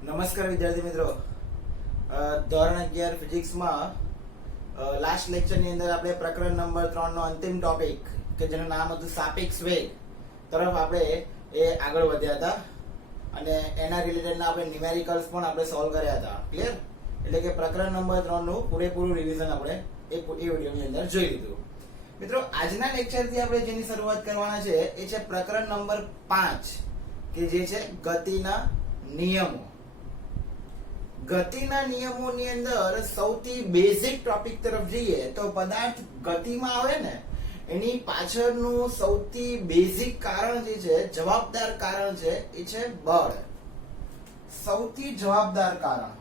નમસ્કાર વિદ્યાર્થી મિત્રો, ધોરણ 11 ફિઝિક્સમાં લાસ્ટ લેક્ચરની અંદર આપણે પ્રકરણ નંબર 3 નો અંતિમ ટોપિક કે જેનું નામ હતું સાપેક્ષ વેગ તરફ આપણે એ આગળ વધ્યા હતા અને એના રિલેટેડના આપણે ન્યુમેરિકલ્સ પણ આપણે સોલ્વ કર્યા હતા. ક્લિયર? એટલે કે પ્રકરણ નંબર 3 નું પૂરેપૂરું રિવિઝન આપણે એ વિડિયોની અંદર જોઈ લીધું. મિત્રો, આજના લેક્ચરથી આપણે જેની શરૂઆત કરવાના છે એ છે પ્રકરણ નંબર 5 કે જે છે ગતિના નિયમો. ગતિના નિયમોની અંદર સૌથી બેઝિક ટોપિક તરફ જઈએ તો પદાર્થ ગતિમાં આવે ને એની પાછળનું સૌથી બેઝિક કારણ જે છે, જવાબદાર કારણ છે એ છે બળ. સૌથી જવાબદાર કારણ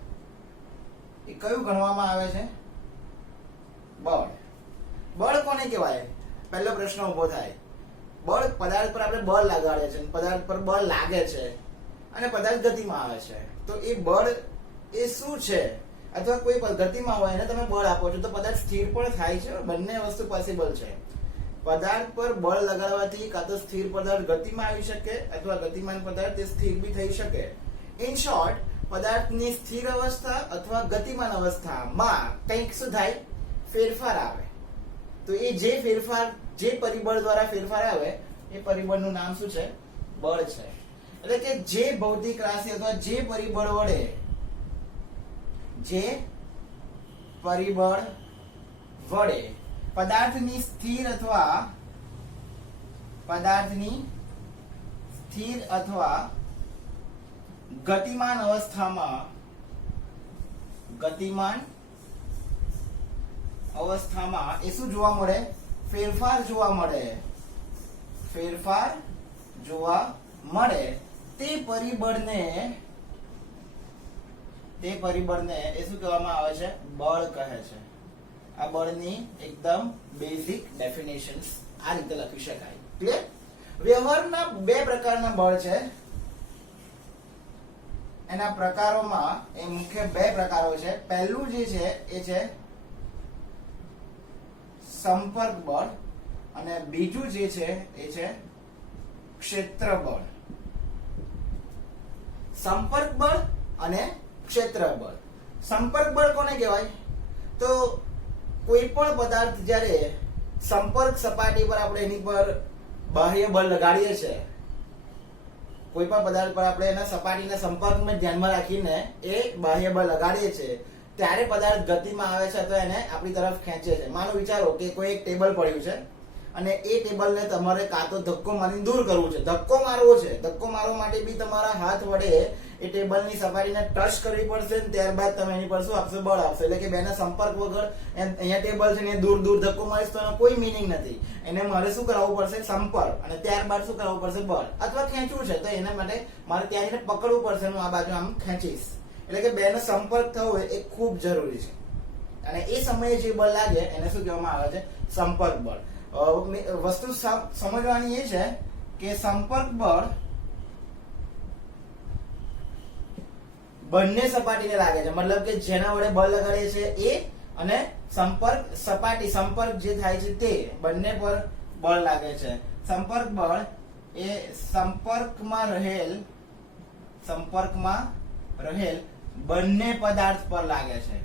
એ કયું ગણવામાં આવે છે? બળ. બળ કોને કહેવાય? પહેલો પ્રશ્ન ઉભો થાય. બળ, પદાર્થ પર આપણે બળ લગાડે છે, પદાર્થ પર બળ લાગે છે અને પદાર્થ ગતિમાં આવે છે. તો એ બળ એ શું છે? અથવા કોઈ ગતિમાં હોય ને તમે બળ આપો છો તો પદાર્થ સ્થિર પણ થાય છે. બંને વસ્તુ પોસિબલ છે. પદાર્થ પર બળ લગાડવાથી કાં તો સ્થિર પદાર્થ ગતિમાં આવી શકે અથવા ગતિમાન પદાર્થ એ સ્થિર બી થઈ શકે. ઇન શોર્ટ, પદાર્થની સ્થિર અવસ્થા અથવા ગતિમાન અવસ્થામાં કંઈક શું થાય? ફેરફાર આવે. તો એ જે ફેરફાર, જે પરિબળ દ્વારા ફેરફાર આવે એ પરિબળનું નામ શું છે? બળ છે. એટલે કે જે ભૌતિક રાશિ અથવા જે પરિબળ વડે પદાર્થની સ્થિર અથવા ગતિમાન અવસ્થામાં એ શું જોવા મળે? ફેરફાર જોવા મળે. તે પરિબળને એ શું કહેવામાં આવે છે? બળ કહે છે. આ બળની એકદમ બેઝિક ડેફિનેશન્સ આ રીતે લખી શકાય. ક્લિયર? વ્યવહારના બે પ્રકારના બળ છે. એના પ્રકારોમાં એ મુખ્ય બે પ્રકારો છે. પહેલું જે છે એ છે સંપર્ક બળ અને બીજું જે છે એ છે ક્ષેત્ર બળ. સંપર્ક બળ અને ક્ષેત્ર બળ. સંપર્ક બળ કોને કહેવાય? તો કોઈ પણ પદાર્થ જ્યારે સંપર્ક સપાટી પર આપણે એની પર બાહ્ય બળ લગાડીએ છીએ, કોઈ પણ પદાર્થ પર આપણે એના સપાટીના સંપર્કને ધ્યાનમાં રાખીને એ બાહ્ય બળ લગાડીએ છીએ ત્યારે પદાર્થ ગતિમાં આવે છે તો એને આપણી તરફ ખેંચે છે. માનો વિચારો કે કોઈ એક ટેબલ પડ્યું છે અને એ ટેબલને તમારે કાં તો ધક્કો મારીને દૂર કરવું છે. ધક્કો મારવો છે. ધક્કો મારવા માટે બી તમારા હાથ વડે એ ટેબલની સપાટીને ટચ કરવી પડશે અને ત્યારબાદ તમે એની પર શું આપશો? બળ આપશો. એટલે કે બેના સંપર્ક વગર અહીંયા ટેબલ છે ને દૂર ધક્કો મારીશ તો એનો કોઈ મિનિંગ નથી. એને મારે શું કરાવવું પડશે? સંપર્ક. અને ત્યારબાદ શું કરાવવું પડશે? બળ. અથવા ખેંચવું છે તો એના માટે મારે ત્યાં જઈને પકડવું પડશે. હું આ બાજુ આમ ખેંચીશ. એટલે કે બેનો સંપર્ક થવો એ ખૂબ જરૂરી છે. અને એ સમયે જે બળ લાગે એને શું કહેવામાં આવે છે? સંપર્ક બળ. વસ્તુ સમજવાની એ છે કે સંપર્ક બળ બંને સપાટીને લાગે છે. મતલબ કે જેના વડે બળ લગાડીએ છે એ અને સંપર્ક સપાટી, સંપર્ક જે થાય છે તે બંને પર બળ લાગે છે. સંપર્ક બળ એ સંપર્કમાં રહેલ બંને પદાર્થ પર લાગે છે.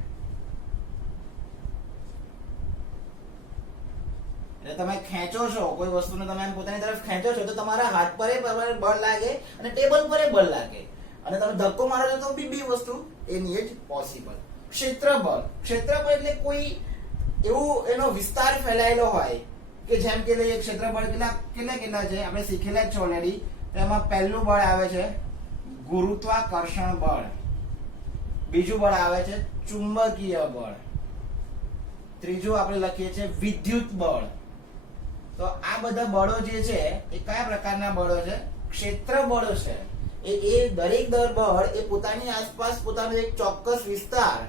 એટલે તમે ખેંચો છો કોઈ વસ્તુને, તમે પોતાની તરફ ખેંચો છો તો તમારા હાથ પર બળ લાગે અને ટેબલ પર બળ લાગે અને તમે ધક્કો મારો છો તો બી વસ્તુ એની જ પોસિબલ. ક્ષેત્રબળ. ક્ષેત્રબળ એટલે કોઈ એવું એનો વિસ્તાર ફેલાયેલો હોય કે જેમ કે લઈએ ક્ષેત્રબળ કેટલા છે આપણે શીખેલા જ છે ઓલરેડી. એમાં પહેલું બળ આવે છે ગુરુત્વાકર્ષણ બળ, બીજું બળ આવે છે ચુંબકીય બળ, ત્રીજું આપણે લખીએ છીએ વિદ્યુત બળ. તો આ બધા બળો જે છે એ કયા પ્રકારના બળો છે? ક્ષેત્ર બળો છે. એ દરેક બળ એ પોતાની આસપાસ પોતાનો એક ચોક્કસ વિસ્તાર,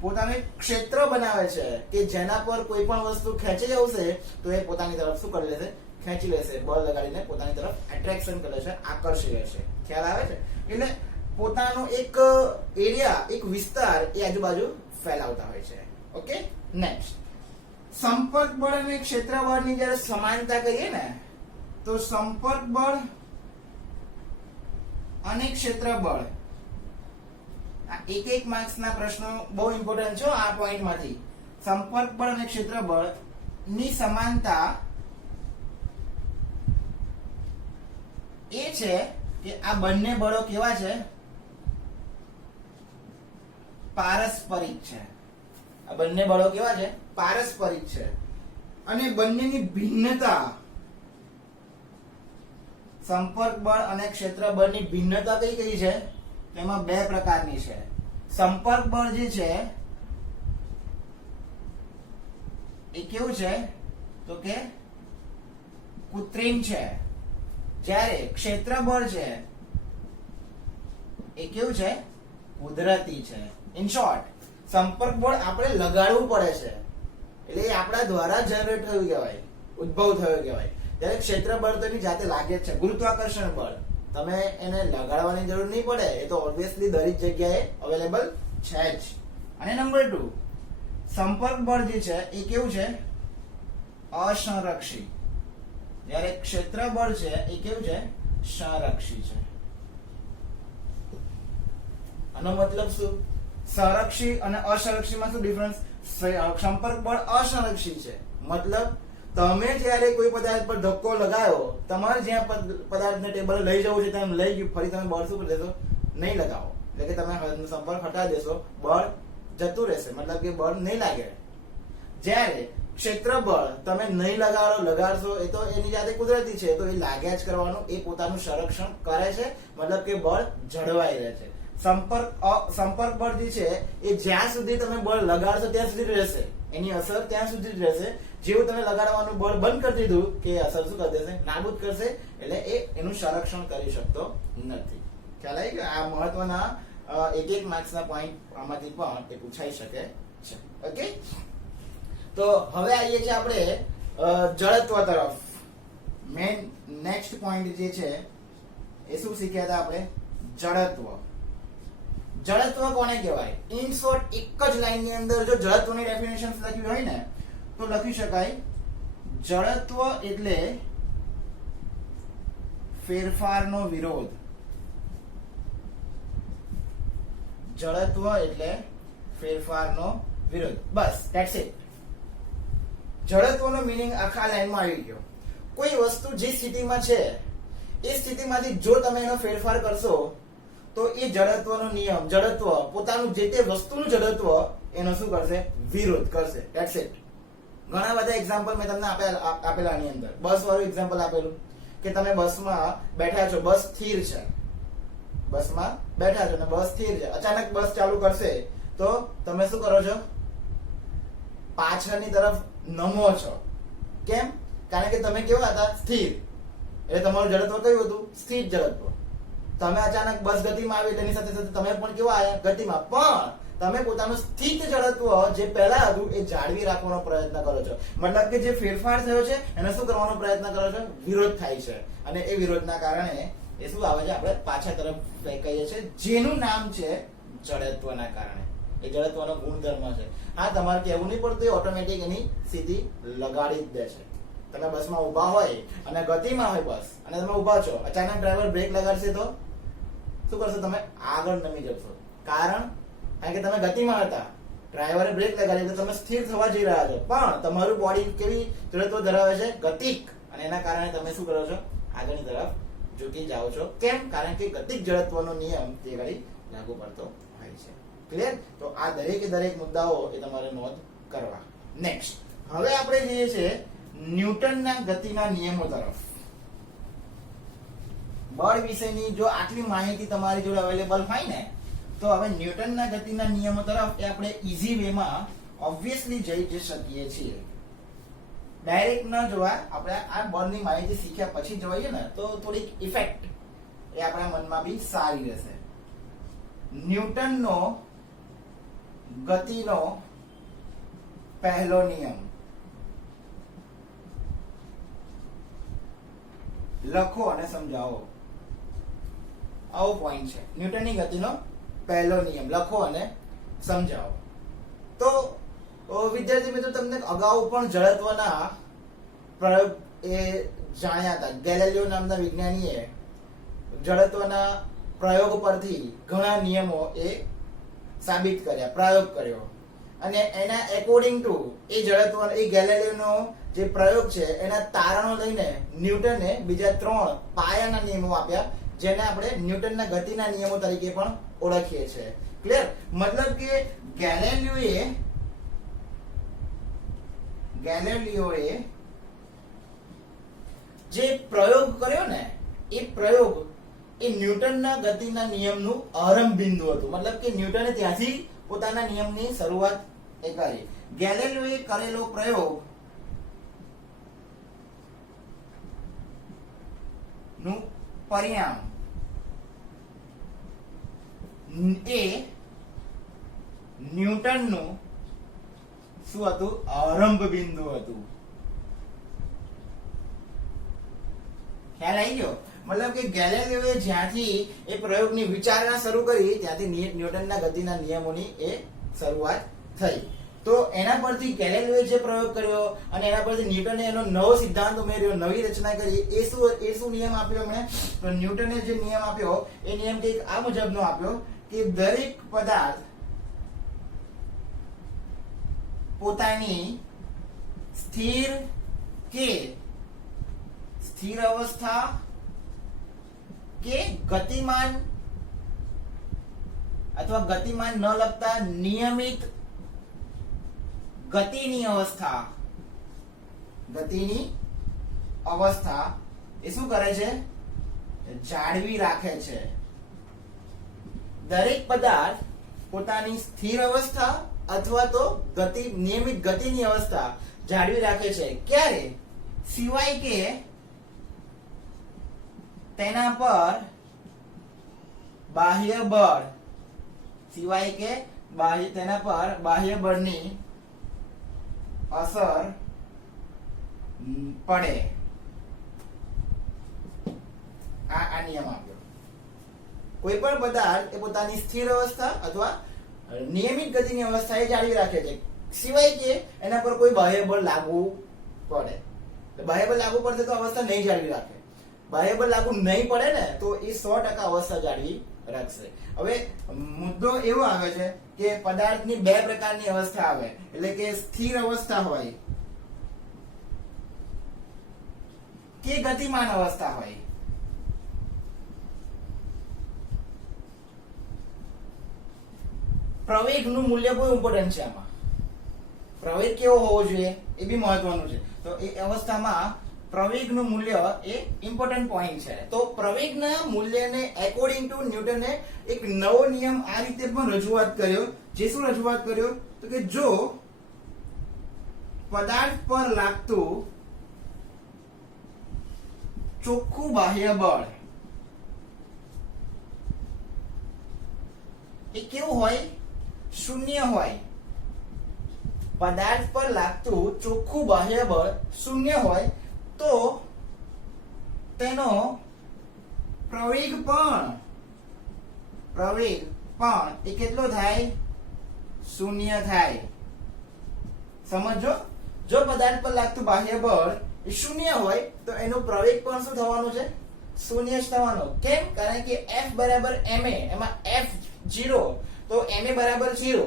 પોતાનું એક ક્ષેત્ર બનાવે છે કે જેના પર કોઈ પણ વસ્તુ ખેંચી જશે તો એ પોતાની તરફ શું કરી લેશે? ખેંચી લેશે. બળ લગાડીને પોતાની તરફ એટ્રેક્શન કરે છે, આકર્ષી લેશે. ખ્યાલ આવે છે? એટલે પોતાનો એક એરિયા, એક વિસ્તાર એ આજુબાજુ ફેલાવતા હોય છે. Okay, next. સંપર્ક બળ અને ક્ષેત્ર બળની જ્યારે સમાનતા કરીએ ને તો સંપર્ક બળ અને ક્ષેત્ર બળ આ એક માર્ક્સના પ્રશ્નો બહુ ઇમ્પોર્ટન્ટ છે આ પોઈન્ટમાંથી. સંપર્ક બળ અને ક્ષેત્ર બળ ની સમાનતા એ છે કે આ બંને બળો કેવા છે? પારસ્પરિક છે. આ બંને બળો કેવા છે? પારસ્પરિક છે. અને બંનેની ભિન્નતા, સંપર્ક બળ અને ક્ષેત્ર બળની ભિન્નતા કઈ કઈ છે? તેમાં બે પ્રકારની છે. સંપર્ક બળ જે છે એ કેવું છે તો કે કૃત્રિમ છે, જ્યારે ક્ષેત્ર બળ છે એ કેવું છે? કુદરતી છે. ઇન શોર્ટ, સંપર્ક બળ આપણે લગાડવું પડે છે, એટલે એ આપણા દ્વારા જનરેટ થયું કહેવાય, ઉદ્ભવ થયો કહેવાય. ત્યારે ક્ષેત્ર બળ તો એની જાતે લાગે જ છે. ગુરુત્વાકર્ષણ બળ તમે એને લગાડવાની જરૂર નહીં પડે, એ તો ઓબ્વિયસલી દરેક જગ્યાએ અવેલેબલ છે જ. અને નંબર 2, સંપર્ક બળ જે છે એ કેવું છે? અસંરક્ષી. જ્યારે ક્ષેત્ર બળ છે એ કેવું છે? સંરક્ષી છે. આનો મતલબ શું? સંરક્ષી અને અસંરક્ષીમાં શું ડિફરન્સ? સંપર્ક બળ અસંરક્ષી છે, મતલબ તમે જ્યારે કોઈ પદાર્થ પર ધક્કો લગાવ્યો, તમારે જ્યાં પદાર્થને ટેબલ લઈ જવું છે ત્યાં લઈ ગયું, ફરી તમે બળ શું કરી દેશો? નહીં લગાવો. એટલે કે તમે સંપર્ક હટાવી દેશો, બળ જતું રહેશે, મતલબ કે બળ નહીં લાગે. જ્યારે ક્ષેત્ર બળ તમે નહીં લગાડશો, એ તો એની જાતે કુદરતી છે, તો એ લાગ્યા જ કરવાનું, એ પોતાનું સંરક્ષણ કરે છે, મતલબ કે બળ જળવાઈ રહે છે. સંપર્ક બળ જે છે એ જ્યાં સુધી તમે બળ લગાડશો ત્યાં સુધી રહેશે, એની અસર ત્યાં સુધી જ રહેશે. જેવું તમે લગાડવાનું બળ બંધ કરી દીધું કે અસર શું કરી દેશે? નાબૂદ કરશે. એટલે એ એનું સંરક્ષણ કરી શકતો નથી. ખ્યાલ આવી ગયો? આ મહત્વના એક માર્ક્સના પોઈન્ટ આમાંથી પણ એ પૂછાઈ શકે છે. ઓકે, તો હવે આવીએ છીએ આપણે જડત્વ તરફ. મેન નેક્સ્ટ પોઈન્ટ જે છે એ શું શીખ્યા હતા આપણે? જડત્વ. જડત્વ કોને કહેવાય? ઇન શોર્ટ, એક જ લાઈનની અંદર જો જડત્વની ડેફિનેશન લખી હોય ને તો લખી શકાય, જડત્વ એટલે ફેરફારનો વિરોધ. જડત્વ એટલે ફેરફારનો વિરોધ. બસ, ધેટ્સ ઇટ. જડત્વનો મીનિંગ આખા લાઈનમાં આવી ગયો. કોઈ વસ્તુ જે સ્થિતિમાં છે એ સ્થિતિમાંથી જો તમે એનો ફેરફાર કરશો તો એ જડત્વનો નિયમ, જડત્વ પોતાનું જે તે વસ્તુનું જડત્વ એનો શું કરશે? વિરોધ કરશે. That's it. ઘણા બધા એક્ઝામ્પલ મેં તમને આપેલા આની અંદર. બસ વાળું એક્ઝામ્પલ આપેલું કે તમે બસમાં બેઠા છો, બસ સ્થિર છે, બસમાં બેઠા છો અને બસ સ્થિર છે. અચાનક બસ ચાલુ કરશે તો તમે શું કરો છો? પાછળની તરફ નમો છો. કેમ? કારણ કે તમે કેવા હતા? સ્થિર. એટલે તમારું જડત્વ કયું હતું? સ્થિર જડત્વ. તમે અચાનક બસ ગતિમાં આવી, તેની સાથે સાથે તમે પણ કેવા આવ્યા? ગતિમાં. પણ તમે પોતાનું સ્થિત જડત્વ જે પહેલા હતું એ જાળવી રાખવાનો પ્રયત્ન કરો છો. મતલબ કે જે ફેરફાર થયો છે એને શું કરવાનો પ્રયત્ન કરો છો? વિરોધ થાય છે. અને એ વિરોધના કારણે એ શું આવે છે? આપણે પાછા તરફ કહીએ છીએ, જેનું નામ છે જડત્વના કારણે. એ જડત્વનો ગુણધર્મ છે. હા, તમારે કહેવું નહીં પડતું, ઓટોમેટિક એની સ્થિતિ લગાડી જ દે છે. તમે બસમાં ઊભા હોય અને ગતિમાં હોય બસ, અને તમે ઊભા છો, અચાનક ડ્રાઈવર બ્રેક લગાડશે તો શું કરશો? તમે આગળ નમી જશો. કારણ કે તમે ગતિમાં હતા, ડ્રાઈવરે બ્રેક લગાડી તો તમે સ્થિર થવા જઈ રહ્યા છો, પણ તમારું બોડી કેવી જડત્વ ધરાવે છે? ગતિક. અને એના કારણે તમે શું કરો છો? આગળની તરફ ઝૂકી જાઓ છો. કેમ? કારણ કે ગતિક જડત્વનો નિયમ તે ઘડી લાગુ પડતો હોય છે. ક્લિયર? તો આ દરેક મુદ્દાઓ એ તમારે નોંધ કરવા. નેક્સ્ટ, હવે આપણે જઈએ છીએ ન્યૂટનના ગતિના નિયમો તરફ. બળ વિશેની જો આટલી માહિતી તમારી જોડે અવેલેબલ હોય ને તો હવે ન્યૂટનના ગતિના નિયમો તરફ એ આપણે ઈઝી વેમાં ઓબ્વિયસલી જઈ શકીએ છીએ. ડાયરેક્ટ ન જોવા, આપણે આ બળની માહિતી શીખ્યા પછી જોઈએ ને તો થોડીક ઇફેક્ટ એ આપણા મનમાં બી સારી રહેશે. ન્યૂટનનો ગતિનો પહેલો નિયમ લખો અને સમજાવો. આવો પોઈન્ટ છે. ન્યૂટનની ગતિનો પહેલો નિયમ લખો અને સમજાવો. તો વિદ્યાર્થી મિત્રો, તમને અગાઉ પણ જડત્વના પ્રયોગ એ જાણ્યા હતા. ગેલિલિયો નામના વિજ્ઞાનીએ જડત્વના પ્રયોગ પરથી ઘણા નિયમો એ સાબિત કર્યા, પ્રયોગ કર્યો, અને એના એકોર્ડિંગ ટુ એ જડત્વ એ ગેલિલિયોનો જે પ્રયોગ છે એના તારણો લઈને ન્યૂટને બીજા 3 પાયાના નિયમો આપ્યા, જેને આપણે ન્યૂટનના ગતિના નિયમો તરીકે પણ ઓળખીએ છીએ. ક્લિયર? મતલબ કે ગેલિલિયોએ જે પ્રયોગ કર્યો ને એ પ્રયોગ એ ન્યૂટનના ગતિના નિયમનું આરંભ બિંદુ હતું. મતલબ કે ન્યૂટને ત્યાંથી પોતાના નિયમની શરૂઆત કરી. ગેલિલિયોએ કરેલો પ્રયોગ નું પરિણામ એ ન્યૂટનનું શું હતું? આરંભ બિંદુ હતું. ખ્યાલ આવી ગયો? મતલબ કે ગેલિલિયોએ જ્યાંથી એ પ્રયોગની વિચારણા શરૂ કરી ત્યાંથી ન્યૂટનના ગતિના નિયમોની એ શરૂઆત થઈ. તો એના પરથી ગેલિલિયોએ જે પ્રયોગ કર્યો અને એના પરથી ન્યૂટને એનો નવો સિદ્ધાંત ઉમેર્યો, નવી રચના કરી. એ શું નિયમ આપ્યો એમણે? તો ન્યૂટને જે નિયમ આપ્યો એ નિયમ કંઈક આ મુજબનો આપ્યો કે દરેક પદાર્થ પોતાની સ્થિર અવસ્થા કે ગતિમાન અથવા ગતિમાન ન લગતા નિયમિત ગતિની અવસ્થા એ શું કરે છે? જાળવી રાખે છે. દરેક પદાર્થ પોતાની સ્થિર અવસ્થા અથવા તો નિયમિત ગતિની અવસ્થા જાળવી રાખે છે. ક્યારે? સિવાય કે તેના પર બાહ્ય બળની અસર પડે. આ નિયમ આપ્યો. કોઈ પણ પદાર્થ એ પોતાની સ્થિર અવસ્થા અથવા નિયમિત ગતિની અવસ્થા એ જાળવી રાખે છે, સિવાય કે એના પર કોઈ બાહ્ય બળ લાગુ પડે. બાહ્ય બળ લાગુ પડશે તો અવસ્થા નહીં જાળવી રાખે. બાહ્ય બળ લાગુ નહીં પડે ને તો એ 100% અવસ્થા જાળવી રાખશે. હવે મુદ્દો એવો આવે છે કે પદાર્થની 2 પ્રકારની અવસ્થા આવે, એટલે કે સ્થિર અવસ્થા હોય કે ગતિમાન અવસ્થા હોય. પ્રવેગનું મૂલ્ય બહુ ઇમ્પોર્ટન્ટ છે આમાં. પ્રવેગ કેવો હોવો જોઈએ એ બી મહત્વનું છે. તો એ અવસ્થામાં પ્રવેગનું મૂલ્ય એ ઇમ્પોર્ટન્ટ પોઈન્ટ છે. તો પ્રવેગના મૂલ્યને એકોર્ડિંગ ટુ ન્યૂટને એક નવો નિયમ આ રીતે પણ રજૂઆત કર્યો. જે શું રજૂઆત કર્યો? તો કે જો પદાર્થ પર લાગતું ચોખ્ખું બાહ્ય બળ એ કેવું હોય? 0 હોય. પદાર્થ પર લાગતું ચોખ્ખું બાહ્ય બળ 0 હોય તો તેનો પ્રવેગ પણ એ કેટલો થાય? 0 થાય. સમજો, જો પદાર્થ પર લાગતું બાહ્ય બળ એ 0 હોય તો એનો પ્રવેગ પણ શું થવાનું છે? 0 જ થવાનો. કેમ? કારણ કે F બરાબર ma, એમાં F 0 તો ma બરાબર 0.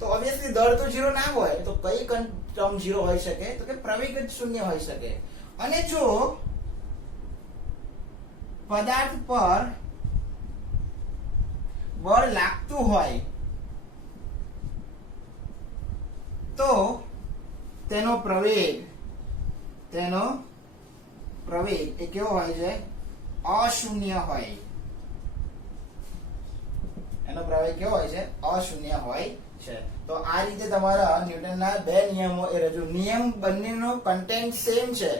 તો ઓબ્વિયસલી દળ તો 0 ના હોય તો કઈ ટર્મ 0 હોઈ શકે? તો કે પ્રવેગ જ 0 હોઈ શકે. અને જો પદાર્થ પર બળ લાગતું હોય તો તેનો પ્રવેગ એ કેવો હોય છે? અશૂન્ય હોય. એનો પ્રવેગ કેવો હોય છે? અશૂન્ય હોય છે. તો આ રીતે તમારા ન્યૂટનના 2 નિયમો એ નિયમ બંનેનો કન્ટેન્ટ સેમ છે.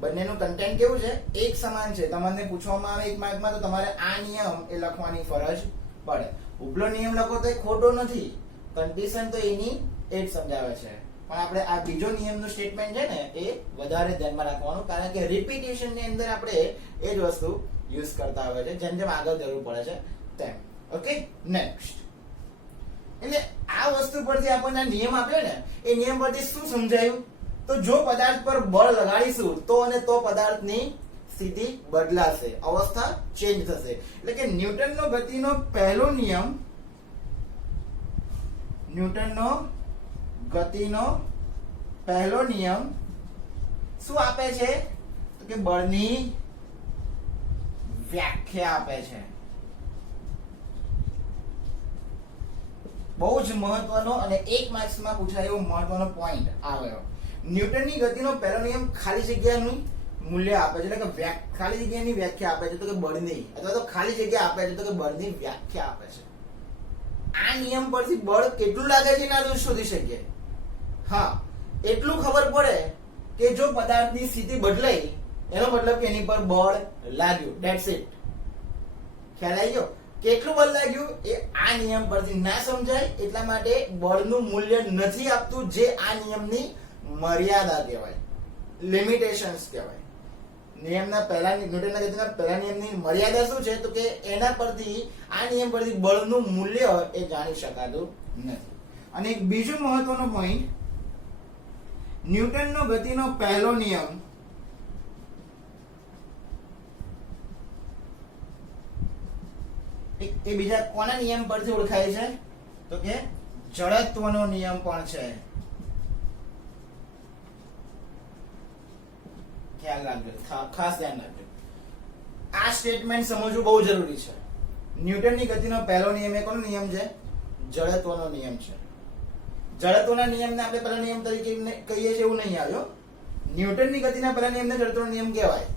બંનેનું કન્ટેન્ટ કેવું છે? એક સમાન છે. તમને પૂછવામાં આવે 1 માર્કમાં તો તમારે આ નિયમ એ લખવાની ફરજ પડે. ઉપલો નિયમ લખો તો એ ખોટો નથી, કન્ડિશન તો એની એ જ સમજાવે છે. પણ આપણે આ બીજો નિયમનું સ્ટેટમેન્ટ છે ને એ વધારે ધ્યાનમાં રાખવાનું, કારણ કે રિપીટિશન ની અંદર આપણે એ જ વસ્તુ યુઝ કરતા હોય છે જેમ જેમ આગળ જરૂર પડે છે તેમ. Okay, next. એટલે આ વસ્તુ પરથી આપણને નિયમ આપ્યો ને એ નિયમ પરથી શું સમજાયું? તો જો પદાર્થ પર બળ લગાડીશું તો પદાર્થની સ્થિતિ બદલાશે, અવસ્થા ચેન્જ થશે. એટલે કે ન્યૂટનનો ગતિનો પહેલો નિયમ ન્યૂટનનો ગતિનો પહેલો નિયમ શું આપે છે? તો કે બળની વ્યાખ્યા આપે છે. બહુ જ મહત્વનો અને 1 માર્ક્સમાં પૂછાય એવો મહત્વનો પોઈન્ટ આવ્યો. ન્યૂટનની ગતિનો પહેલો નિયમ ખાલી જગ્યાનું મૂલ્ય આપે છે, એટલે કે ખાલી જગ્યાની વ્યાખ્યા આપે છે, તો કે બળની, અથવા તો ખાલી જગ્યા આપે છે તો કે બળની વ્યાખ્યા આપે છે. આ નિયમ પરથી બળ કેટલું લાગે છે ના શોધી શકીએ. હા, એટલું ખબર પડે કે જો પદાર્થની સ્થિતિ બદલાઈ એનો મતલબ કે એની પર બળ લાગ્યું. That's it. ખ્યાલ આવી ગયો? કેટલું બળ લાગ્યું એ આ નિયમ પરથી ના સમજાય, એટલા માટે બળનું મૂલ્ય નથી આપતું, જે આ નિયમની મર્યાદા કહેવાય, લિમિટેશન્સ કહેવાય. નિયમના પહેલા ન્યૂટનના ગતિના પહેલા નિયમની મર્યાદા શું છે? તો કે એના પરથી આ નિયમ પરથી બળનું મૂલ્ય એ જાણી શકાતું નથી. અને એક બીજો મહત્વનો પોઈન્ટ, ન્યૂટનનો ગતિનો પહેલો નિયમ એ બીજા કોના નિયમ પરથી ઓળખાય છે? તો કે જડત્વનો નિયમ પણ છે. ખ્યાલ રાખજો, ખાસ ધ્યાન રાખજો. આ સ્ટેટમેન્ટ સમજવું બહુ જરૂરી છે. ન્યૂટનની ગતિનો પહેલો નિયમ એ કોનો નિયમ છે? જડત્વનો નિયમ છે. જડત્વના નિયમને આપણે પહેલો નિયમ તરીકે કહીએ છીએ એવું નહીં આવ્યો. ન્યૂટનની ગતિના પહેલા નિયમને જડત્વનો નિયમ કહેવાય.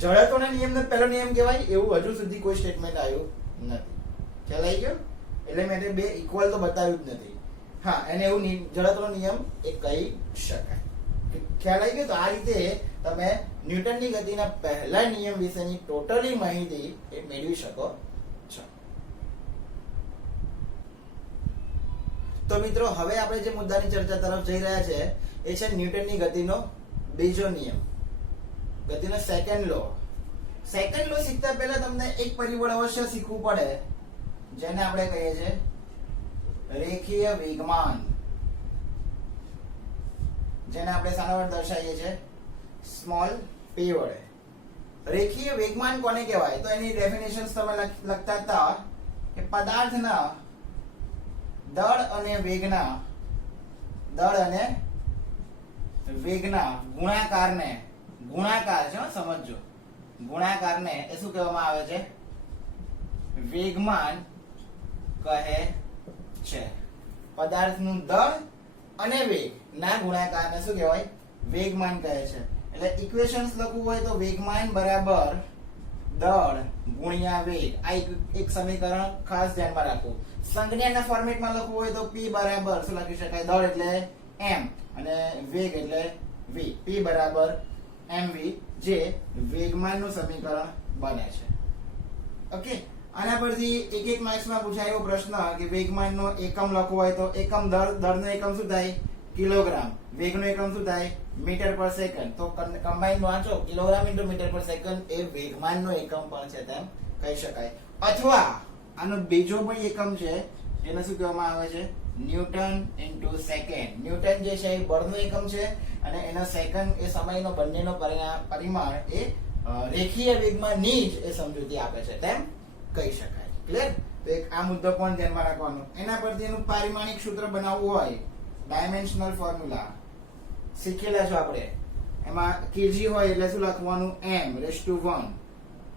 જડત્વના નિયમનો પહેલો નિયમ કહેવાય એવું હજુ સુધી કોઈ સ્ટેટમેન્ટ આવ્યું નથી. ખ્યાલ આવી ગયો? એટલે મેં બે ઇક્વલ તો બતાવ્યું જ નથી. હા, એને એવું જડત્વનો નિયમ એ કહી શકાય. ખ્યાલ આવી ગયો? તો આ રીતે તમે ન્યૂટનની ગતિના પહેલા નિયમ વિશેની ટોટલી માહિતી એ મેળવી શકો છો. તો મિત્રો, હવે આપણે જે મુદ્દાની ચર્ચા તરફ જઈ રહ્યા છે એ છે ન્યૂટનની ગતિનો બીજો નિયમ, ગતિનો સેકન્ડ લો. સેકન્ડ લો શીખતા પહેલા તમને એક પરિબળ અવશ્ય શીખવું પડે, જેને આપણે કહીએ છીએ રેખીય વેગમાન, જેને આપણે શાના વડે દર્શાવીએ છીએ? સ્મોલ p વડે. રેખીય વેગમાન કોને કહેવાય? તો એની ડેફિનેશન્સ તમે લખતા હતા કે પદાર્થના દળ અને વેગના ગુણાકાર છે, સમજો, ગુણાકારને એ શું કહેવામાં આવે છે? વેગમાન કહે છે. પદાર્થનું દળ અને વેગ ના ગુણાકારને શું કહેવાય? વેગમાન કહે છે. એટલે ઇક્વેશન્સ લખવું હોય તો વેગમાન બરાબર દળ ગુણ્યા વેગ. આ એક સમીકરણ ખાસ ધ્યાનમાં રાખવું. સંજ્ઞાના ફોર્મેટમાં લખવું હોય તો p બરાબર શું લખી શકાય? દળ એટલે m અને વેગ એટલે v. p બરાબર mv, જે વેગમાનનું સમીકરણ બને છે. ઓકે, આના પરથી એક માર્ક્સમાં પૂછાયેલો પ્રશ્ન કે વેગમાનનો એકમ લખવો હોય તો એકમ દળનો એકમ શું થાય? કિલોગ્રામ. વેગનો એકમ શું થાય? મીટર પર સેકન્ડ. તો કમ્બાઈન વાંચો, કિલોગ્રામ ઇન્ટુ મીટર પર સેકન્ડ એ વેગમાનનો એકમ પણ છે તેમ કહી શકાય. અથવા આનો બીજો પણ એકમ છે, જેને શું કહેવામાં આવે છે? Newton into second. ન્યૂટન જે છે એ બળનો એકમ છે અને એનો સેકન્ડ એ સમયનો બંનેનો પરિમાણ એ રેખીય વેગમાનની જ એ સમજૂતી આપે છે તેમ કહી શકાય. ક્લિયર? તો એક આ મુદ્દો પણ ધ્યાનમાં રાખવાનો. એના પરથી એનું પારિમાણિક સૂત્ર બનાવવું હોય, ડાયમેન્શનલ ફોર્મ્યુલા શીખેલા છો આપણે. એમાં કેજી હોય એટલે શું લખવાનું? m⁻⁴.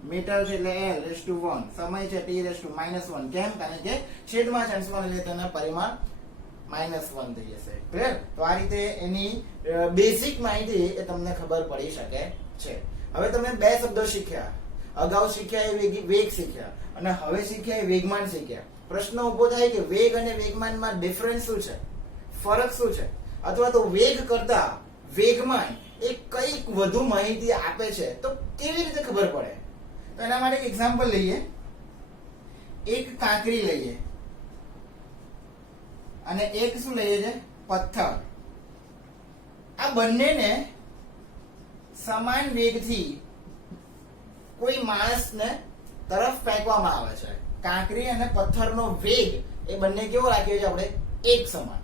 મીટર છે એટલે l⁻⁴. સમય છે t⁻⁻⁴. કેમ? કારણ કે છેદમાં છે અંશમાં એટલે તેના પરિમાણ -1 થઈ જશે. ક્લિયર? તો આ રીતે એની બેઝિક માહિતી એ તમને ખબર પડી શકે છે. હવે તમે બે શબ્દો શીખ્યા. અગાઉ શીખ્યા એ વેગ શીખ્યા અને હવે શીખ્યા એ વેગમાન શીખ્યા. પ્રશ્ન ઉભો થાય કે વેગ અને વેગમાનમાં ડિફરન્સ શું છે? ફરક શું છે? અથવા તો વેગ કરતા વેગમાન એ કઈક વધુ માહિતી આપે છે, તો કેવી રીતે ખબર પડે? તો એના માટે એક એક્ઝામ્પલ લઈએ. એક કાંકરી લઈએ અને એક શું લઈએ છે? પથ્થર. આ બંનેને સમાન વેગથી કોઈ માણસને તરફ ફેંકવામાં આવે છે. કાંકરી અને પથ્થરનો વેગ એ બંને કેવો રાખીએ છીએ આપણે? એક સમાન.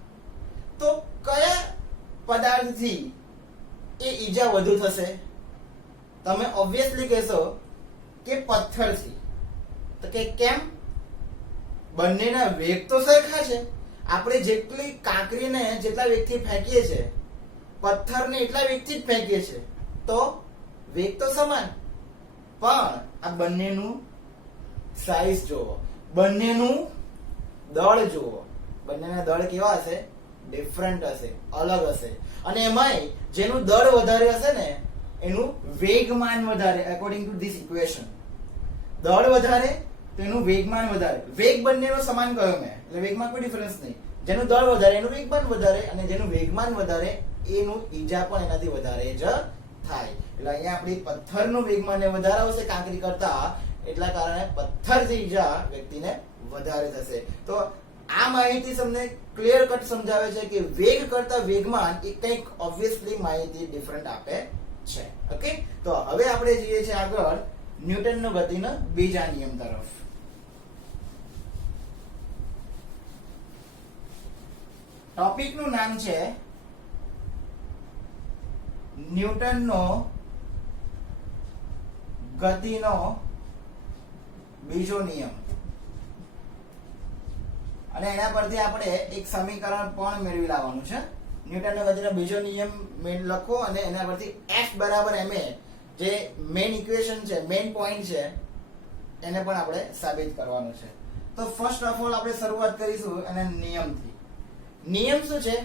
તો કયા પદાર્થથી એ ઈજા વધુ થશે? તમે ઓબ્વિયસલી કહેશો કે પથ્થરથી. તો કે કેમ? બંનેના વેગ તો સરખા છે. આપણે જેટલી કાંકરીને જેટલા વેગથી ફેંકીએ છીએ, પથ્થરને એટલા વેગથી જ ફેંકીએ છીએ, તો વેગ તો સમાન, પણ આ બંનેનું સાઈઝ જુઓ, બંનેનું દળ જુઓ, બંનેના દળ કેવા હશે? ડિફરન્ટ હશે, અલગ હશે. અને એમાંય જેનું દળ વધારે હશે ને એનું વેગમાન વધારે, અકોર્ડિંગ ટુ ધીસ ઇક્વેશન. દળ વધારે તેનું વેગમાન વધારે. વેગ બંનેનો સમાન કયો મેં, એટલે વેગમાં કોઈ ડિફરન્સ નહીં. જેનું દળ વધારે એનું વેગમાન વધારે, અને જેનું વેગમાન વધારે એનું ઈજા પણ એનાથી વધારે જ થાય. એટલે અહીંયા આપણી પથ્થરનું વેગમાન વધારે આવશે કાંકરી કરતા, એટલા કારણે પથ્થરથી ઈજા વ્યક્તિને વધારે થશે. તો આ માહિતી તમને ક્લિયર કટ સમજાવે છે કે વેગ કરતા વેગમાન એ કંઈક ઓબ્વિયસલી માહિતી ડિફરન્ટ આપે છે. ઓકે, તો હવે આપણે જઈએ છીએ આગળ ન્યૂટનનો ગતિનો બીજા નિયમ તરફ. ટોપિકનું નામ છે ન્યૂટનનો ગતિનો બીજો નિયમ. અને એના પરથી આપણે એક સમીકરણ પણ મેળવી લાવવાનું છે. ન્યૂટનનો ગતિનો બીજો નિયમ લખો અને એના પરથી F બરાબર ma જે મેઇન ઇક્વેશન છે, મેઇન પોઈન્ટ છે, એને પણ આપણે સાબિત કરવાનું છે. તો ફર્સ્ટ ઓફ ઓલ આપણે શરૂઆત કરીશું એના નિયમથી. નિયમ શું છે?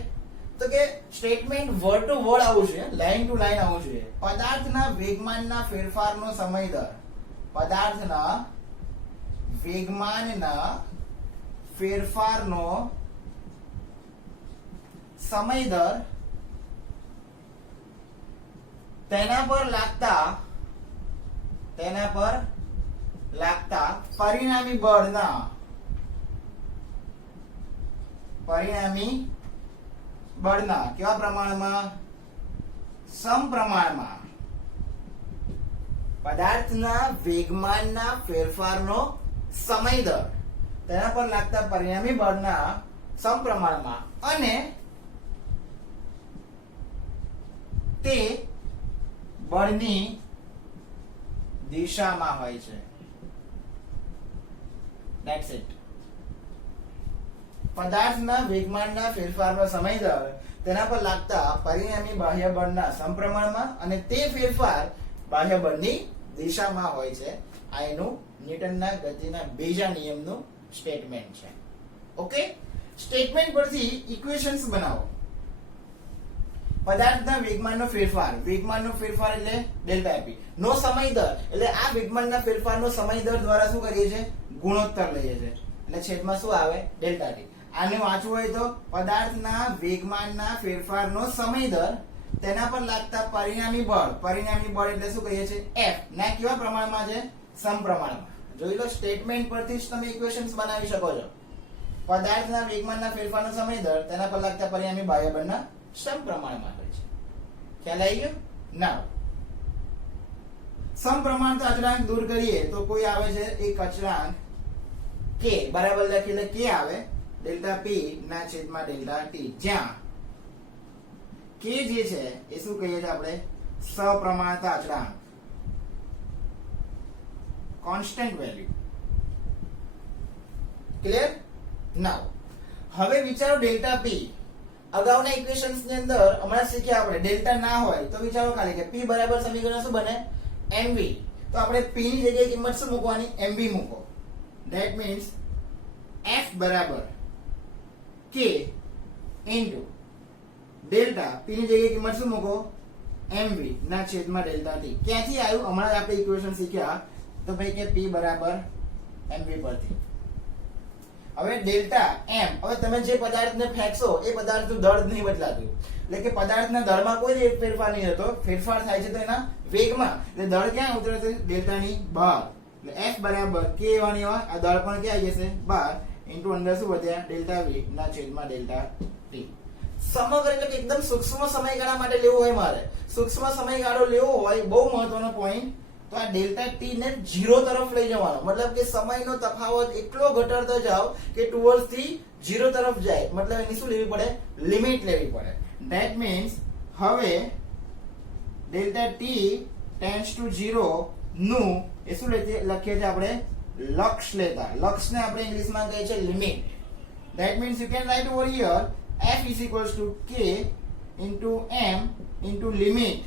તો કે સ્ટેટમેન્ટ વર્ડ ટુ વર્ડ આવવું જોઈએ, લાઈન ટુ લાઈન આવવું જોઈએ. પદાર્થના વેગમાનના ફેરફારનો સમય દર, પદાર્થના વેગમાનના ફેરફારનો સમય દર તેના પર લાગતા પરિણામી બળના કેવા પ્રમાણમાં? સમપ્રમાણમાં. પદાર્થના વેગમાનના ફેરફારનો સમય દર તેના પર લાગતા પરિણામી બળના સમપ્રમાણમાં, અને તે બળની દિશામાં હોય છે. That's it. પદાર્થના વેગમાનના ફેરફારનો સમય દર તેના પર લાગતા પરિણામી બાહ્ય બળના સમપ્રમાણમાં, અને તે ફેરફાર બાહ્ય બળની દિશામાં હોય છે. આ એનું ન્યૂટનના ગતિના બીજા નિયમનું સ્ટેટમેન્ટ છે. ઓકે, સ્ટેટમેન્ટ પરથી ઇક્વેશન્સ બનાવો. પદાર્થના વેગમાનનો ફેરફાર એટલે ડેલ્ટા p નો સમય દર, એટલે આ વેગમાનના ફેરફારનો સમય દર દ્વારા શું કરીએ છીએ? ગુણોત્તર લઈએ છીએ, એટલે છેદમાં શું આવે? Delta t. આને વાંચવું હોય તો પદાર્થના વેગમાનના ફેરફારનો સમય દર તેના પર લાગતા પરિણામી બળ એટલે શું કહીએ છીએ? F ના કેવા પ્રમાણમાં છે? સમપ્રમાણમાં. જોઈ લો, સ્ટેટમેન્ટ પરથી જ તમે ઇક્વેશન્સ બનાવી શકો છો. પદાર્થના વેગમાનના ફેરફારનો સમય દર તેના પર લાગતા પરિણામી બાહ્ય બળના સમપ્રમાણમાં હોય છે. ખ્યાલ આવી ગયો? નાઉ સમપ્રમાણતા અચળાંક દૂર કરીએ તો કોઈ આવે છે એક અચળાંક k બરાબર લખીએ k આવે ડેલ્ટા p ના છેદમાં ડેલ્ટા t, જ્યાં k જે છે એ શું કહીએ છીએ આપણે? સપ્રમાણતા અચળાંક, કોન્સ્ટન્ટ વેલ્યુ. ક્લિયર? નાઉ હવે વિચારો ડેલ્ટા p. અગાઉના ઇક્વેશન્સ ની અંદર હમણાં શીખ્યા આપણે ડેલ્ટા ના હોય તો વિચારો ખાલી કે p બરાબર સમીકરણ શું બને? mv. તો આપણે p ની જગ્યાએ કિંમત શું મૂકવાની? mv મૂકો. ધેટ મીન્સ f બરાબર k ઇન્ટુ ડેલ્ટા p ની જગ્યાએ કિંમત શું મૂકો? mv ના છેદમાં ડેલ્ટા t. ક્યાંથી આવ્યું? હમણાં આપણે ઇક્વેશન શીખ્યા તો ભાઈ કે p બરાબર mv પરથી. હવે ડેલ્ટા m, હવે તમે જે પદાર્થને ફેંકશો એ પદાર્થનું દળ નહીં બદલાતું, એટલે કે પદાર્થના દળમાં કોઈ ફેરફાર નહીં થતો. ફેરફાર થાય છે તો એના વેગમાં, એટલે દળ ક્યાં ઉતરે છે? ડેલ્ટાની બહાર. એટલે f બરાબર k એવાની આ દળ પણ ક્યાં આવી જશે? બહાર, ઇન્ટુ અંદર શું વધ્યા? ડેલ્ટા v ના છેદમાં ડેલ્ટા t. સમગ્ર એટલે કે એકદમ સૂક્ષ્મ સમયગાળા માટે લેવો હોય, મારે સૂક્ષ્મ સમયગાળો લેવો હોય, બહુ મહત્વનો પોઈન્ટ, તો આ ડેલ્ટા t ને 0 તરફ લઈ જવાનો. મતલબ કે સમયનો તફાવત એટલો ઘટાડતા જાવ કે ટુવર્ડ્સ થી 0 તરફ જાય. મતલબ એની શું લેવી પડે? લિમિટ લેવી પડે. ધેટ મીન્સ હવે ડેલ્ટા t ટેન્ડ્સ ટુ 0 નું એ શું લખીએ છીએ આપણે? લક્ષ લેતા. લક્ષને આપણે ઇંગ્લિશમાં કહીએ છીએ limit. That means you can write over here F is equals to K into M into limit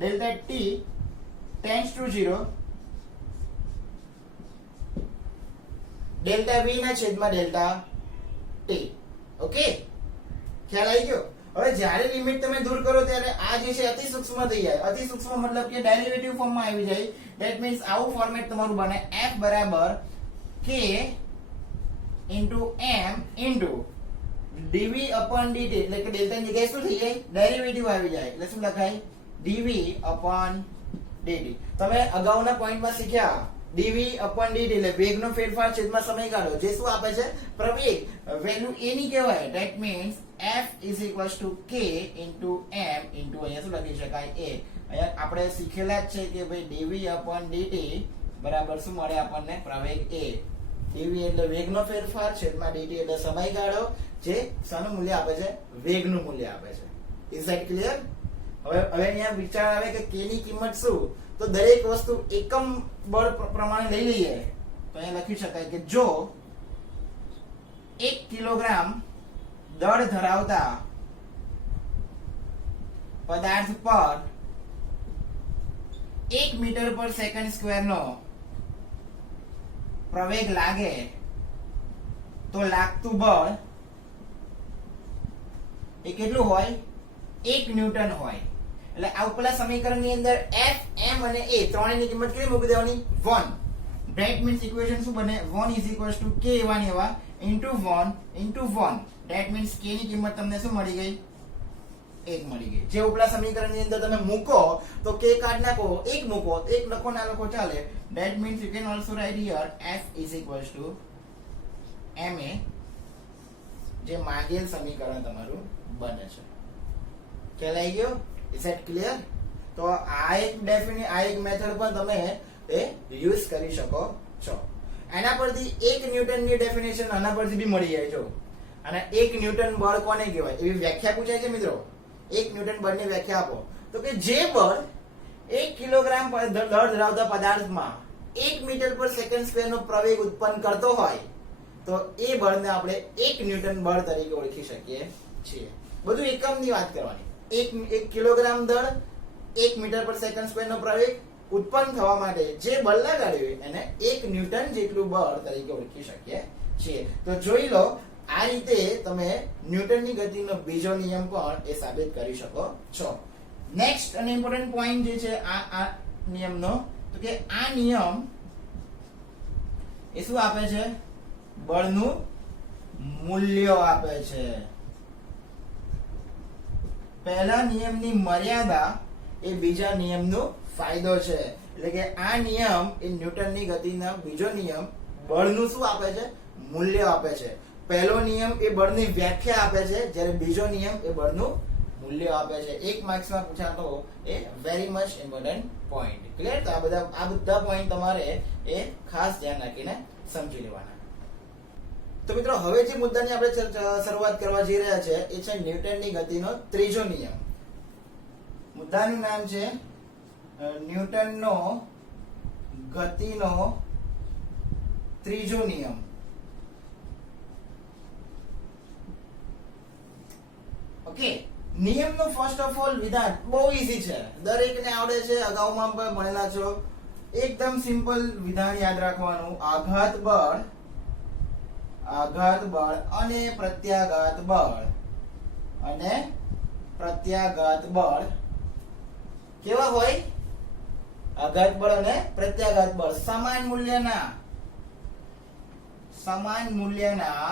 delta T tends to 0 delta V ના છેદમાં delta T. ઓકે, ખ્યાલ આવી ગયો? હવે જ્યારે લિમિટ તમે દૂર કરો ત્યારે આ જે છે અતિ સૂક્ષ્મ થઈ જાય. અતિ સૂક્ષ્મ મતલબ કે ડેરિવેટિવ ફોર્મમાં આવી જાય. ધેટ મીન્સ આવું ફોર્મેટ તમારું બને F બરાબર K into M into dv upon dt, એટલે કે ડેલ્ટા ની જગ્યાએ શું થઈ જાય? ડેરિવેટિવ આવી જાય. એટલે શું લખાય? dv upon dt. તમે અગાઉના પોઈન્ટમાં શીખ્યા dv upon dt એટલે વેગનો ફેરફાર છેદમાં સમયગાળો, જે શું આપે છે? પ્રવેગ. વેલ્યુ a ની કહેવાય. That means f is equals to k into m into અહીંયા શું લખી શકાય? a. અહીંયા આપણે શીખેલા જ છે કે ભાઈ dv upon dt બરાબર શું મળે આપણને? પ્રવેગ a. dv એટલે વેગનો ફેરફાર છેદમાં dt એટલે સમયગાળો, જે શાનું મૂલ્ય આપે છે? વેગનું મૂલ્ય આપે છે. Is that clear? હવે અહીંયા વિચાર આવે કે k ની કિંમત શું? તો દરેક વસ્તુ એકમ બળ પ્રમાણે લઈ લઈએ તો અહીંયા લખી શકાય કે જો 1 કિલોગ્રામ દળ ધરાવતા પદાર્થ પર 1 મીટર પર સેકન્ડ સ્ક્વેર નો પ્રવેગ લાગે તો લાગતું બળ એ કેટલું હોય? 1 ન્યૂટન હોય. એટલે આ ઉપલા સમીકરણની અંદર F, M અને A ત્રણેયની કિંમત કેટલી મૂકી દેવાની? 1. ધેટ મીન્સ ઇક્વેશન શું બને? 1 is equals to K એવાની એવા into 1 into 1. That means K ની કિંમત તમને શું મળી ગઈ? 1 મળી ગઈ. જે ઉપલા સમીકરણની અંદર તમે મૂકો તો K કાઢ નાખો, 1 મૂકો, 1 લખો ના લખો ચાલે. That means you can also write here F is equals to MA, જે માંગેલ સમીકરણ તમારું બને છે. ખ્યાલ આવી ગયો? Is that clear? તો આ એક મેથડ પણ તમે યુઝ કરી શકો છો. એના પરથી 1 ન્યૂટનની ડેફિનેશન આના પરથી બી મળી જાય. જો અને 1 ન્યૂટન બળ કોને કહેવાય એવી વ્યાખ્યા પૂછાય છે મિત્રો. 1 ન્યૂટન બળની વ્યાખ્યા આપો તો કે જે બળ 1 કિલોગ્રામ દળ ધરાવતા પદાર્થમાં 1 મીટર પર સેકન્ડ સ્ક્વેર નો પ્રવેગ ઉત્પન્ન કરતો હોય તો એ બળને આપણે 1 ન્યૂટન બળ તરીકે ઓળખી શકીએ છીએ. બધું એકમની વાત કરવાની. 1 કિલોગ્રામ દળ 1 મીટર પર સેકન્ડ સ્ક્વેર નો પ્રવેગ ઉત્પન્ન થવા માટે જે બળ લગાડ્યું એને 1 ન્યૂટન જેટલું બળ તરીકે ઓળખી શકીએ છીએ. તો જોઈ લો, આ રીતે તમે ન્યૂટનની ગતિનો બીજો નિયમ પણ એ સાબિત કરી શકો છો. નેક્સ્ટ અને ઇમ્પોર્ટન્ટ પોઈન્ટ જે છે આ નિયમનો, તો કે આ નિયમ એ શું આપે છે? બળનું મૂલ્ય આપે છે. પહેલા નિયમની મર્યાદા એ બીજા નિયમનો ફાયદો છે. એટલે કે આ નિયમ એ ન્યૂટનની ગતિના બીજો નિયમ બળનું શું આપે છે? મૂલ્ય આપે છે. પહેલો નિયમ એ બળની વ્યાખ્યા આપે છે, જ્યારે બીજો નિયમ એ બળનું મૂલ્ય આપે છે. 1 માર્ક્સમાં પૂછાતો a very much important point. Clear? તો આ બધા પોઈન્ટ તમારે એ ખાસ ધ્યાન રાખીને સમજી લેવાના. તો મિત્રો, હવે જે મુદ્દાની આપણે શરૂઆત કરવા જઈ રહ્યા છે એ છે ન્યૂટનની ગતિનો ત્રીજો નિયમ. મુદ્દાનું નામ છે ન્યૂટનનો ગતિનો ત્રીજો નિયમ. ઓકે, નિયમનો ફર્સ્ટ ઓફ ઓલ વિધાન બહુ ઈઝી છે, દરેકને આવડે છે, અગાઉમાં પણ ભણેલા છો. એકદમ સિમ્પલ વિધાન યાદ રાખવાનું. આઘાત બળ અને પ્રત્યાઘાત બળ કેવા હોય? આઘાત બળ અને પ્રત્યાઘાત બળ સમાન મૂલ્યના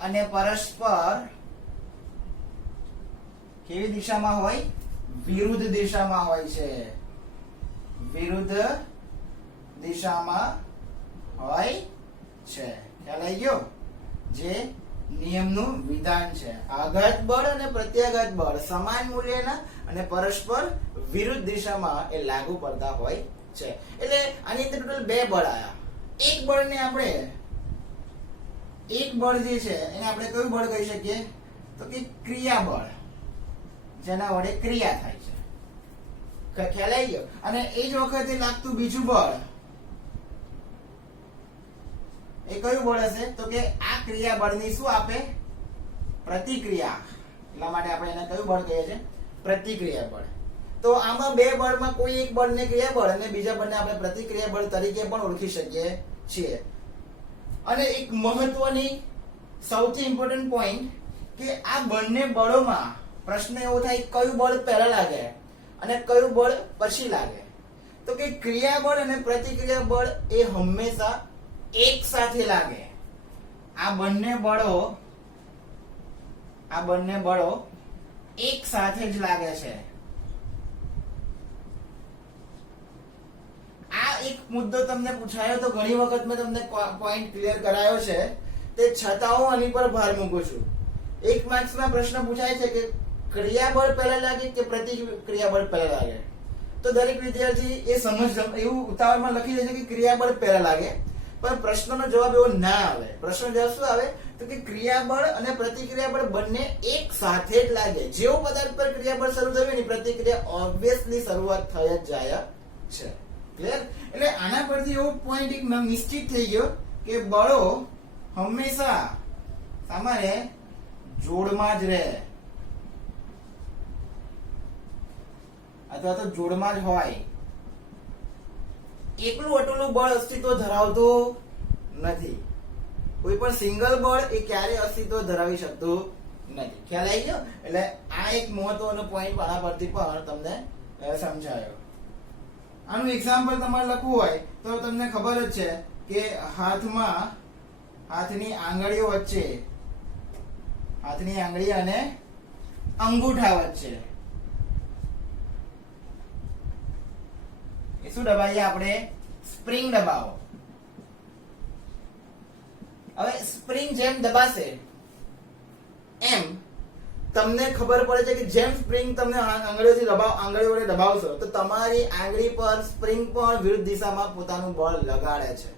અને પરસ્પર કેવી દિશામાં હોય? વિરુદ્ધ દિશામાં હોય છે. વિરુદ્ધ દિશામાં હોય છે. ખ્યાલ આવી ગયો? જે નિયમનું વિધાન છે. આઘાત બળ અને પ્રત્યાઘાત બળ સમાન મૂલ્યના અને પરસ્પર વિરુદ્ધ દિશામાં એ લાગુ પડતા હોય છે. એટલે આની અંદર ટોટલ 2 બળ આયા. એક બળને આપણે એક બળ જે છે એને આપણે કયું બળ કહી શકીએ? તો કે ક્રિયા બળ, જેના વડે ક્રિયા થાય છે. ખ્યાલ આવી ગયો? અને એ જ વખતે લાગતું બીજું બળ એ કયું બળ હશે? તો કે આ ક્રિયા બળની શું આપે? પ્રતિક્રિયા. એટલા માટે આપણે એને કયું બળ કહીએ છીએ? પ્રતિક્રિયા બળ. તો આમાં બે બળમાં કોઈ એક બળને ક્રિયા બળ અને બીજા બળને આપણે પ્રતિક્રિયા બળ તરીકે પણ ઓળખી શકીએ છીએ. અને એક મહત્વની સૌથી ઇમ્પોર્ટન્ટ પોઈન્ટ કે આ બંને બળોમાં પ્રશ્ન એવો થાય કયું બળ પહેલા લાગે અને કયું બળ પછી લાગે. તો કે ક્રિયા બળ અને પ્રતિક્રિયા બળ એ હંમેશા એક સાથે લાગે. આ બંને બળો એક સાથે જ લાગે છે. આ એક મુદ્દો તમને પૂછાયો તો ઘણી વખત મેં તમને પોઈન્ટ ક્લિયર કરાયો છે, તે છતાં હું આની પર ભાર મૂકું છું. એક માર્ક્સમાં પ્રશ્ન પૂછાય છે કે ક્રિયા બળ પહેલા લાગે કે પ્રતિક્રિયા બળ પહેલા લાગે. તો દરેક વિદ્યાર્થી એ સમજ એવું ઉતાવળમાં લખી દે છે કે ક્રિયા બળ પહેલા લાગે, પણ પ્રશ્નનો જવાબ એવો ના આવે. પ્રશ્નનો જવાબ શું આવે? તો કે ક્રિયા બળ અને પ્રતિક્રિયા બળ બંને એક સાથે જ લાગે. જેવો પદાર્થ પર ક્રિયા બળ શરૂ થયું એની પ્રતિક્રિયા ઓબ્વિયસલી શરૂઆત થઈ જ જાય છે. ક્લિયર? એટલે આના પરથી એવો પોઈન્ટ એક નિશ્ચિત થઈ ગયો કે બળો હંમેશા સામાન્ય જોડમાં જ રહે અથવા તો જોડમાં જ હોય. એકલું અટલું બળ અસ્તિત્વ ધરાવતું નથી. કોઈ પણ સિંગલ બળ એ ક્યારેય અસ્તિત્વ ધરાવી શકતું નથી. ખ્યાલ આવી ગયો? એટલે આ એક મહત્વનો પોઈન્ટ આના પરથી પણ તમને સમજાયો. આનું એક્ઝામ્પલ તમારે લખવું હોય તો તમને ખબર જ છે કે હાથની આંગળીઓ વચ્ચે, હાથની આંગળી અને અંગૂઠા વચ્ચે એ શું દબાઈએ આપણે? સ્પ્રિંગ દબાવો. હવે સ્પ્રિંગ જેમ દબાશે એમ તમને ખબર પડે છે કે જેમ સ્પ્રિંગ તમને આંગળીઓ વડે દબાવશો તો તમારી આંગળી પર સ્પ્રિંગ પણ વિરુદ્ધ દિશામાં પોતાનું બળ લગાડે છે.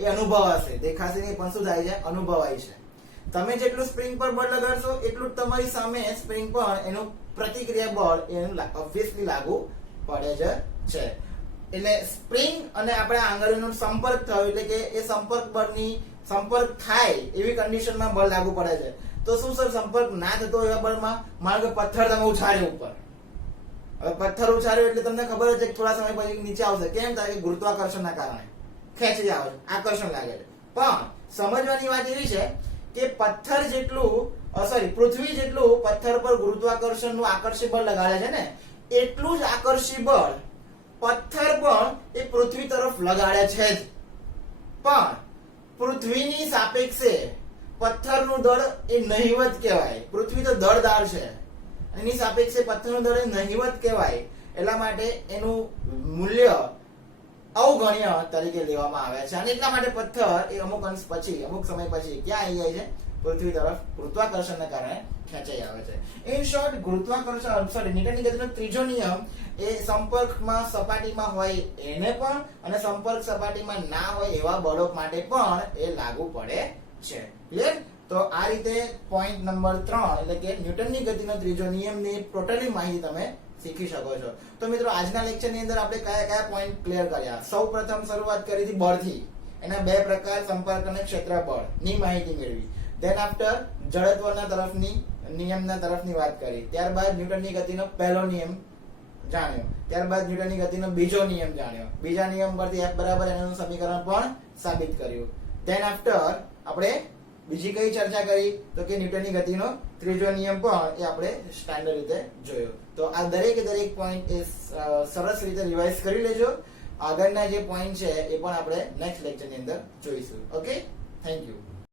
એ અનુભવાશે, દેખાશે નહીં પણ શું થાય છે? અનુભવાય છે. તમે જેટલું સ્પ્રિંગ પર બળ લગાડશો એટલું તમારી સામે સ્પ્રિંગ પર એનું પ્રતિક્રિયા બળ એનું ઓબ્વિયસલી લાગુ પડે છે. એટલે સ્પ્રિંગ અને આપણા આંગળીનો સંપર્ક થયો એટલે કે એ સંપર્ક થાય એવી કન્ડિશનમાં બળ લાગુ પડે છે. તો શું સર સંપર્ક ના થતો એવા બળમાં? માનો કે પથ્થર તમે ઉછાળ્યો ઉપર, હવે પથ્થર ઉછાળ્યો એટલે તમને ખબર છે કે થોડા સમય પછી નીચે આવશે. કેમ થાય? કે ગુરુત્વાકર્ષણના કારણે ખેંચી આવે છે, આકર્ષણ લાગે છે. પણ સમજવાની વાત એવી છે કે પૃથ્વી જેટલું પથ્થર પર ગુરુત્વાકર્ષણનું આકર્ષી બળ લગાડે છે ને, એટલું જ આકર્ષી બળ પથ્થર પણ એ પૃથ્વી તરફ લગાડે છે જ. પણ પૃથ્વીની સાપેક્ષે પથ્થરનું દળ એ નહિવત કહેવાય. પૃથ્વી તો દળદાર છે, એની સાપેક્ષે પથ્થરનું દળ એ નહિવત કહેવાય. એટલા માટે એનું મૂલ્ય અવગણ્ય તરીકે લેવામાં આવે છે. અને એટલા માટે પથ્થર એ અમુક સમય પછી ક્યાં આવી જાય છે? પૃથ્વી તરફ ગુરુત્વાકર્ષણના કારણે ખેંચાઈ આવે છે. ઇન શોર્ટ, ન્યૂટનની ગતિનો ત્રીજો નિયમ એ સંપર્કમાં સપાટીમાં હોય એને પણ અને સંપર્ક સપાટીમાં ના હોય એવા બળો માટે પણ એ લાગુ પડે છે. ક્લિયર? તો આ રીતે પોઈન્ટ નંબર 3 એટલે કે ન્યૂટનની ગતિનો ત્રીજો નિયમની ટોટલી માહિતી તમે શીખી શકો છો. તો મિત્રો, આજના લેક્ચરની અંદર આપણે કયા પોઈન્ટ ક્લિયર કર્યા? સૌપ્રથમ શરૂઆત કરી હતી બળથી. એના બે પ્રકાર, સંપર્ક અને ક્ષેત્રબળ ની માહિતી મેળવી. ધેન આફ્ટર જડત્વના તરફની નિયમના તરફની વાત કરી. ત્યારબાદ ન્યૂટનની ગતિનો પહેલો નિયમ જાણ્યો. ત્યારબાદ ન્યૂટનની ગતિનો બીજો નિયમ જાણ્યો. બીજા નિયમ પરથી F બરાબર એનું સમીકરણ પણ સાબિત કર્યું. ધેન આફ્ટર આપણે બીજી કઈ ચર્ચા કરી? તો કે ન્યૂટનની ગતિનો ત્રીજો નિયમ પણ એ આપણે સ્ટાન્ડર્ડ રીતે જોયો. તો આ દરેક પોઈન્ટ એ સરસ રીતે રિવાઇઝ કરી લેજો. આગળના જે પોઈન્ટ છે એ પણ આપણે નેક્સ્ટ લેક્ચરની અંદર જોઈશું. Okay, thank you.